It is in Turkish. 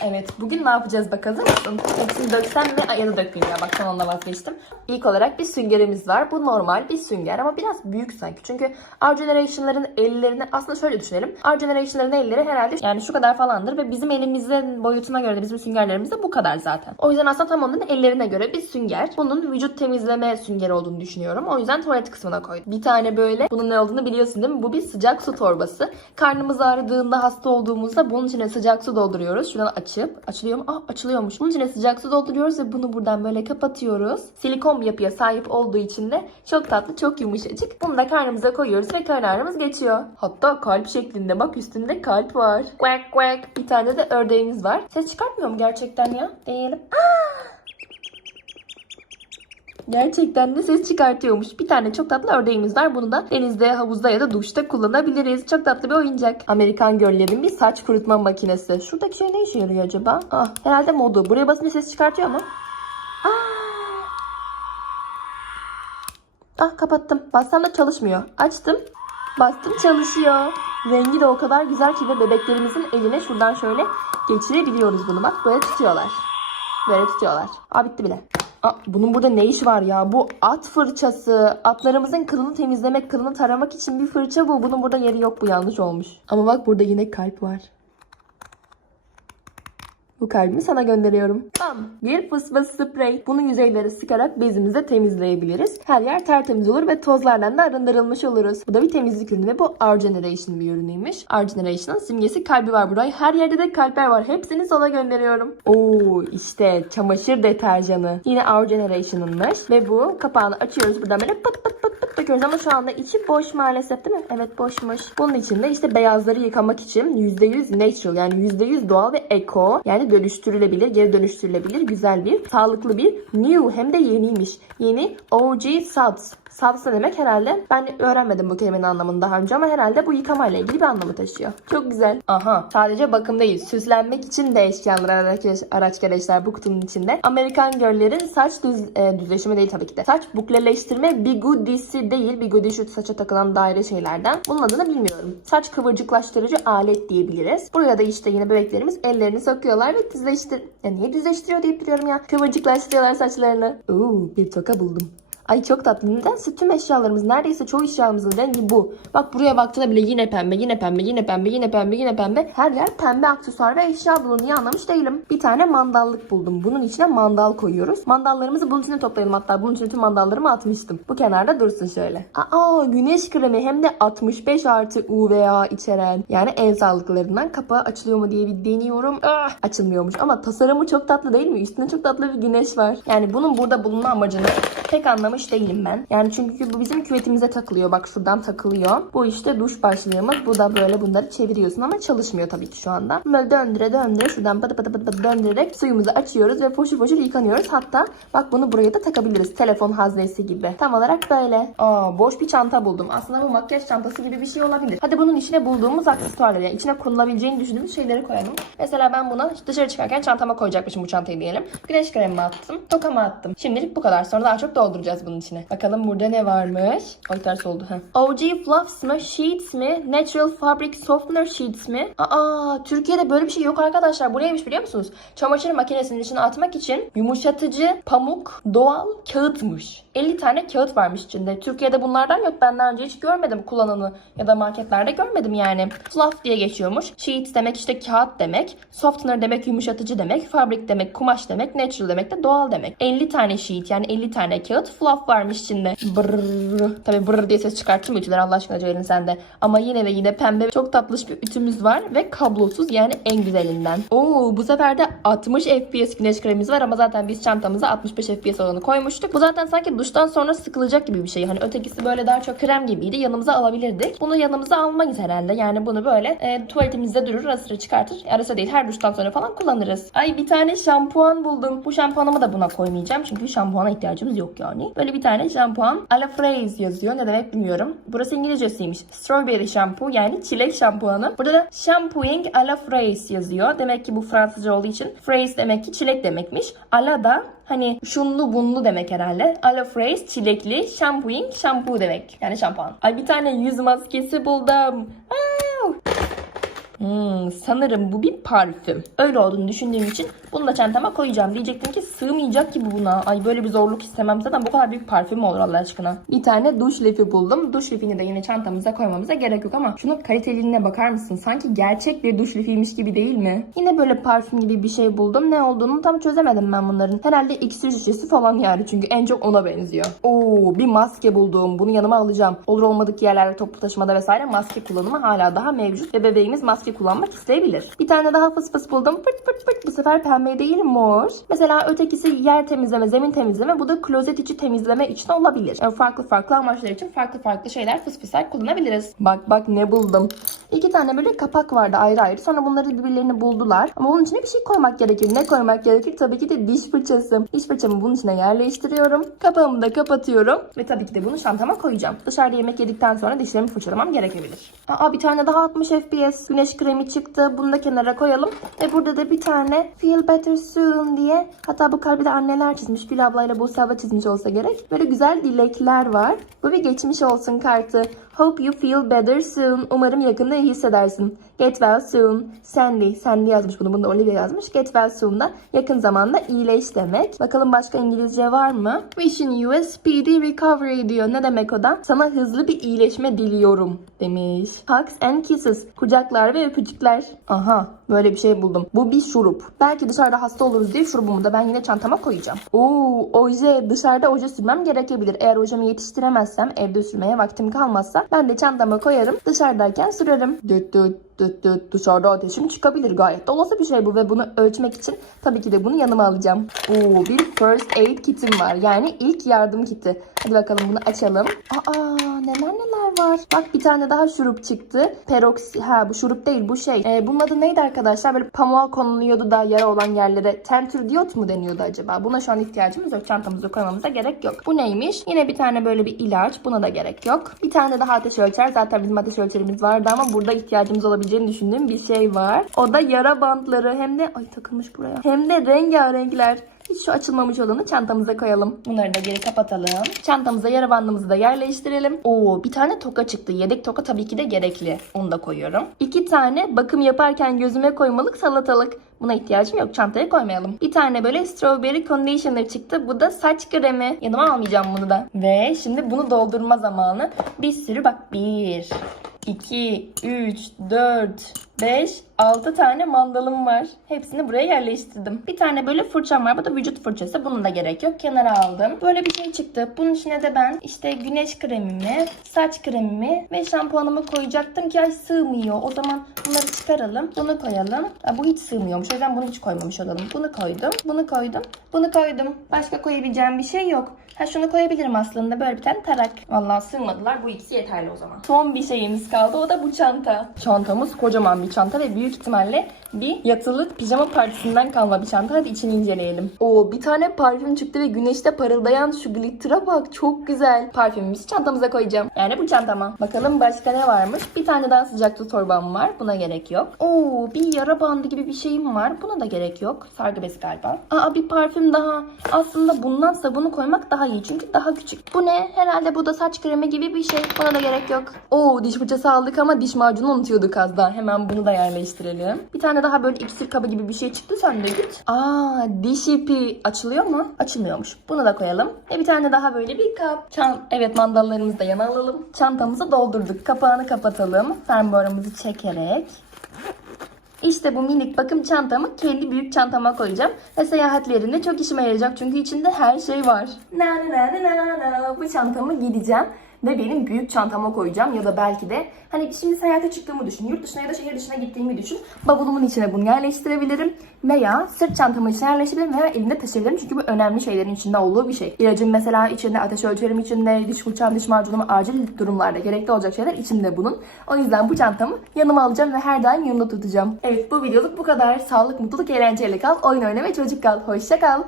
Evet. Bugün ne yapacağız bak hazır mısın? Hepsini döksem mi ya da dökmeyeyim ya. Bak son anda vazgeçtim. İlk olarak bir süngerimiz var. Bu normal bir sünger ama biraz büyük sanki. Çünkü Our Generation'ların ellerini aslında şöyle düşünelim. Our Generation'ların elleri herhalde yani şu kadar falandır ve bizim elimizin boyutuna göre de bizim süngerlerimiz de bu kadar zaten. O yüzden aslında tam onların ellerine göre bir sünger. Bunun vücut temizleme süngeri olduğunu düşünüyorum. O yüzden tuvalet kısmına koydum. Bir tane böyle bunun ne olduğunu biliyorsun değil mi? Bu bir sıcak su torbası. Karnımız ağrıdığında hasta olduğumuzda bunun içine sıcak su dolduruyoruz. Şuradan açıp açılıyor mu? Ah açılıyormuş. Bunun içine sıcak su dolduruyoruz ve bunu buradan böyle kapatıyoruz. Silikon yapıya sahip olduğu için de çok tatlı, çok yumuşacık. Bunu da karnımıza koyuyoruz ve karın ağrımız geçiyor. Hatta kalp şeklinde bak üstünde kalp var. Quack quack. Bir tane de ördeğimiz var. Ses çıkartmıyor mu gerçekten ya? Deneyelim. Gerçekten de ses çıkartıyormuş. Bir tane çok tatlı ördeğimiz var. Bunu da denizde, havuzda ya da duşta kullanabiliriz. Çok tatlı bir oyuncak. Amerikan göllerin bir saç kurutma makinesi. Şuradaki şey ne işe yarıyor acaba? Ah, herhalde modu. Buraya basınca ses çıkartıyor mu? Ah kapattım. Bassam da çalışmıyor. Açtım. Bastım çalışıyor. Rengi de o kadar güzel ki ve bebeklerimizin eline şuradan şöyle geçirebiliyoruz bunu. Bak böyle tutuyorlar. Böyle tutuyorlar. Aa bitti bile. Bunun burada ne işi var ya? Bu at fırçası. Atlarımızın kılını temizlemek, kılını taramak için bir fırça bu. Bunun burada yeri yok. Bu yanlış olmuş. Ama bak burada yine kalp var. Bu kalbimi sana gönderiyorum. Bam. Bir fıs fıs sprey. Bunun yüzeyleri sıkarak bezimizi temizleyebiliriz. Her yer tertemiz olur ve tozlardan da arındırılmış oluruz. Bu da bir temizlik ürünü ve bu Our Generation bir ürünüymüş. Our Generation'ın simgesi kalbi var burada. Her yerde de kalpler var. Hepsini sana gönderiyorum. Oo işte çamaşır deterjanı. Yine Our Generation'ınmış. Ve bu kapağını açıyoruz. Buradan böyle pıt pıt pıt pıt döküyoruz ama şu anda içi boş maalesef değil mi? Evet boşmuş. Bunun içinde işte beyazları yıkamak için %100 natural yani %100 doğal ve eko yani dönüştürülebilir, geri dönüştürülebilir güzel bir, sağlıklı bir new hem de yeniymiş. Yeni OG. Suds ne demek herhalde? Ben öğrenmedim bu kelimenin anlamını daha önce ama herhalde bu yıkamayla ilgili bir anlamı taşıyor. Çok güzel. Aha. Sadece bakım değil. Süslenmek için de eşyalar araç, araç gereçler bu kutunun içinde. Amerikan Girl'lerin saç düz, e, düzleşimi değil tabii ki de. Saç bukleleştirme bigudisi değil. Bigudi şu saça takılan daire şeylerden. Bunun adını bilmiyorum. Saç kıvırcıklaştırıcı alet diyebiliriz. Buraya da işte yine bebeklerimiz ellerini sokuyorlar ve düzleştir... Ya niye düzleştiriyor deyip duruyorum ya. Kıvırcıklaştırıyorlar saçlarını. Oo bir toka buldum. Ay çok tatlı. Nedense tüm eşyalarımız neredeyse çoğu eşyalarımızın rengi bu. Bak buraya baktığında bile yine pembe, yine pembe, yine pembe, yine pembe, yine pembe. Her yer pembe aksesuar ve eşya. Niye anlamış değilim. Bir tane mandallık buldum. Bunun içine mandal koyuyoruz. Mandallarımızı bunun içine toplayalım. Hatta bunun içine tüm mandallarımı atmıştım. Bu kenarda dursun şöyle. Aa güneş kremi hem de 65 artı UVA içeren. Yani en sağlıklılarından. Kapağı açılıyor mu diye bir deniyorum. Ah, açılmıyormuş ama tasarımı çok tatlı değil mi? Üstünde çok tatlı bir güneş var. Yani bunun burada bulunma amacını pek anlamış değilim ben. Yani çünkü bu bizim küvetimize takılıyor. Bak şuradan takılıyor. Bu işte duş başlığımız. Bu da böyle bunları çeviriyorsun ama çalışmıyor tabii ki şu anda. Böyle döndüre döndüre şuradan pıtı pıtı pıtı pıtı döndürerek suyumuzu açıyoruz ve foşur foşur yıkanıyoruz. Hatta bak bunu buraya da takabiliriz. Telefon haznesi gibi. Tam olarak böyle. Aa boş bir çanta buldum. Aslında bu makyaj çantası gibi bir şey olabilir. Hadi bunun içine bulduğumuz aksesuarları yani içine konulabileceğini düşündüğümüz şeyleri koyalım. Mesela ben buna dışarı çıkarken çantama koyacakmışım bu çantayı diyelim. Güneş kremimi attım. Tokamı attım. Şimdilik bu kadar. Sonra daha çok dolduracağız bunun içine. Bakalım burada ne varmış? Ay ters oldu. Heh. OG Fluffs mı? Sheets mi? Natural Fabric Softener Sheets mi? Aa Türkiye'de böyle bir şey yok arkadaşlar. Bu neymiş biliyor musunuz? Çamaşır makinesinin içine atmak için yumuşatıcı pamuk doğal kağıtmış. 50 tane kağıt varmış içinde. Türkiye'de bunlardan yok. Ben daha önce hiç görmedim kullananı ya da marketlerde görmedim yani. Fluff diye geçiyormuş. Sheets demek işte kağıt demek. Softener demek yumuşatıcı demek. Fabric demek kumaş demek. Natural demek de doğal demek. 50 tane sheet yani 50 tane kağıt fluff varmış içinde. Brrr. Tabii brrr diye ses çıkarttım ütüler Allah aşkına Ceylin sende. Ama yine de yine pembe çok tatlış bir ütümüz var ve kablosuz yani en güzelinden. Oo bu sefer de 60 FPS güneş kremimiz var ama zaten biz çantamıza 65 FPS olanı koymuştuk. Bu zaten sanki duştan sonra sıkılacak gibi bir şey. Hani ötekisi böyle daha çok krem gibiydi. Yanımıza alabilirdik. Bunu yanımıza almayız herhalde. Yani bunu böyle e, tuvaletimizde durur. Ara sıra çıkartır. Ara sıra değil her duştan sonra falan kullanırız. Ay bir tane şampuan buldum. Bu şampuanımı da buna koymayacağım. Çünkü şampuana ihtiyacımız yok yani. Böyle bir tane şampuan. A la Fraise yazıyor. Ne demek bilmiyorum. Burası İngilizcesiymiş. Strawberry shampoo yani çilek şampuanı. Burada da shampooing a la Fraise yazıyor. Demek ki bu Fransızca olduğu için Fraise demek ki çilek demekmiş. A la da hani şunlu bunlu demek herhalde. A la Fraise çilekli shampooing shampoo demek. Yani şampuan. Ay bir tane yüz maskesi buldum. Wow. Hmm, sanırım bu bir parfüm. Öyle olduğunu düşündüğüm için bunu da çantama koyacağım. Diyecektim ki sığmayacak gibi buna. Ay böyle bir zorluk istemem. Zaten bu kadar büyük parfüm mü olur Allah aşkına? Bir tane duş lifi buldum. Duş lifini de yine çantamıza koymamıza gerek yok ama şunun kaliteliğine bakar mısın? Sanki gerçek bir duş lifiymiş gibi değil mi? Yine böyle parfüm gibi bir şey buldum. Ne olduğunu tam çözemedim ben bunların. Herhalde iksir şişesi falan yani. Çünkü en çok ona benziyor. Oo bir maske buldum. Bunu yanıma alacağım. Olur olmadık yerlerde toplu taşımada vesaire maske kullanımı hala daha mevcut. Ve bebeğimiz maske kullanmak isteyebilir. Bir tane daha fıs fıs buldum. Fırt fırt fırt. Bu sefer pembe değil mor. Mesela ötekisi yer temizleme, zemin temizleme. Bu da klozet içi temizleme için olabilir. Yani farklı farklı amaçlar için farklı farklı şeyler fıs fıslar kullanabiliriz. Bak bak ne buldum. İki tane böyle kapak vardı ayrı ayrı. Sonra bunları birbirlerini buldular. Ama bunun içine bir şey koymak gerekir. Ne koymak gerekir? Tabii ki de diş fırçası. Diş fırçamı bunun içine yerleştiriyorum. Kapağımı da kapatıyorum. Ve tabii ki de bunu çantama koyacağım. Dışarıda yemek yedikten sonra dişlerimi fırçalamam gerekebilir. Aa bir tane daha 60 FPS güneş kremi çıktı. Bunu da kenara koyalım. Ve burada da bir tane Feel Better Soon diye. Hatta bu kalbi de anneler çizmiş. Gül ablayla Buse abla çizmiş olsa gerek. Böyle güzel dilekler var. Bu bir geçmiş olsun kartı. Hope you feel better soon. Umarım yakında iyi hissedersin. Get well soon. Sandy. Sandy yazmış bunu. Bunu da Olivia yazmış. Get well soon da yakın zamanda iyileş demek. Bakalım başka İngilizce var mı? Wishing you a speedy recovery diyor. Ne demek o da? Sana hızlı bir iyileşme diliyorum demiş. Hugs and kisses. Kucaklar ve öpücükler. Aha böyle bir şey buldum. Bu bir şurup. Belki dışarıda hasta oluruz diye şurubumu da ben yine çantama koyacağım. Oo oje. Dışarıda oje sürmem gerekebilir. Eğer ojemi yetiştiremezsem evde sürmeye vaktim kalmazsa ben de çantama koyarım. Dışarıdayken sürerim. Düt düt düt düt. Dışarıda ateşim çıkabilir gayet. de olası bir şey bu ve bunu ölçmek için tabii ki de bunu yanıma alacağım. Oo bir first aid kitim var. Yani ilk yardım kiti. Hadi bakalım bunu açalım. Aa neler neler var. Bak bir tane daha şurup çıktı. Peroksi ha bu şurup değil bu şey. Ee, bunun adı neydi arkadaşlar? Böyle pamuğa konuluyordu da yara olan yerlere. Tentürdiyot mu deniyordu acaba? Buna şu an ihtiyacımız yok. Çantamıza koymamıza gerek yok. Bu neymiş? Yine bir tane böyle bir ilaç. Buna da gerek yok. Bir tane daha ateş ölçer. Zaten bizim ateş ölçerimiz vardı ama burada ihtiyacımız olabileceğini düşündüğüm bir şey var. O da yara bantları. Hem de ay takılmış buraya. Hem de rengarenkler. Hiç şu açılmamış olanı çantamıza koyalım. Bunları da geri kapatalım. Çantamıza yara bandımızı da yerleştirelim. Oo bir tane toka çıktı. Yedek toka tabii ki de gerekli. Onu da koyuyorum. İki tane bakım yaparken gözüme koymalık salatalık. Buna ihtiyacım yok. Çantaya koymayalım. Bir tane böyle strawberry conditioner çıktı. Bu da saç kremi. Yanıma almayacağım bunu da. Ve şimdi bunu doldurma zamanı. Bir sürü bak. Bir, 2, 3, 4, 5, 6 tane mandalım var. Hepsini buraya yerleştirdim. Bir tane böyle fırçam var. Bu da vücut fırçası. Bunun da gerek yok. Kenara aldım. Böyle bir şey çıktı. Bunun içine de ben işte güneş kremimi, saç kremimi ve şampuanımı koyacaktım ki ay sığmıyor. O zaman bunları çıkaralım. Bunu koyalım. Aa, bu hiç sığmıyormuş. O yüzden bunu hiç koymamış olalım. Bunu koydum. Bunu koydum. Bunu koydum. Başka koyabileceğim bir şey yok. Ha şunu koyabilirim aslında. Böyle bir tane tarak. Vallahi sığmadılar. Bu ikisi yeterli o zaman. Son bir şeyimiz kaldı. O da bu çanta. Çantamız kocaman bir çanta ve büyük ihtimalle bir yatılı pijama partisinden kalma bir çanta. Hadi içini inceleyelim. Oo bir tane parfüm çıktı ve güneşte parıldayan şu glitter'a bak. Çok güzel. Parfümümüzü çantamıza koyacağım. Yani bu çantama. Bakalım başka ne varmış? Bir tane daha sıcak su torbam var. Buna gerek yok. Oo bir yara bandı gibi bir şeyim var. Buna da gerek yok. Sargı bezi galiba. Aa bir parfüm daha. Aslında bundan sabunu koymak daha iyi. Çünkü daha küçük. Bu ne? Herhalde bu da saç kremi gibi bir şey. Buna da gerek yok. Oo diş fırçası aldık ama diş macunu unutuyorduk az daha. Hemen bunu da yerleştirelim. Bir tane daha böyle iksir kabı gibi bir şey çıktı. Sen de git. Aa diş ipi açılıyor mu? Açılmıyormuş. Bunu da koyalım. Ve bir tane daha böyle bir kap. Çan evet mandallarımızı da yana alalım. Çantamızı doldurduk. Kapağını kapatalım. Fermuarımızı çekerek. İşte bu minik bakım çantamı kendi büyük çantama koyacağım. Ve seyahatlerinde çok işime yarayacak çünkü içinde her şey var. Na na na na na. Bu çantamı gideceğim ve benim büyük çantama koyacağım ya da belki de hani şimdi seyahate çıktığımı düşün, yurt dışına ya da şehir dışına gittiğimi düşün. Bavulumun içine bunu yerleştirebilirim veya sırt çantamın içine yerleştirebilirim veya elimde taşıyabilirim çünkü bu önemli şeylerin içinde olduğu bir şey. İlacım mesela içinde, ateş ölçerim içinde, diş fırçam, diş macunum acil durumlarda gerekli olacak şeyler içinde bunun. O yüzden bu çantamı yanıma alacağım ve her daim yanımda tutacağım. Evet bu videoluk bu kadar. Sağlık, mutluluk, eğlenceyle kal, oyun oyna ve çocuk kal. Hoşça kal.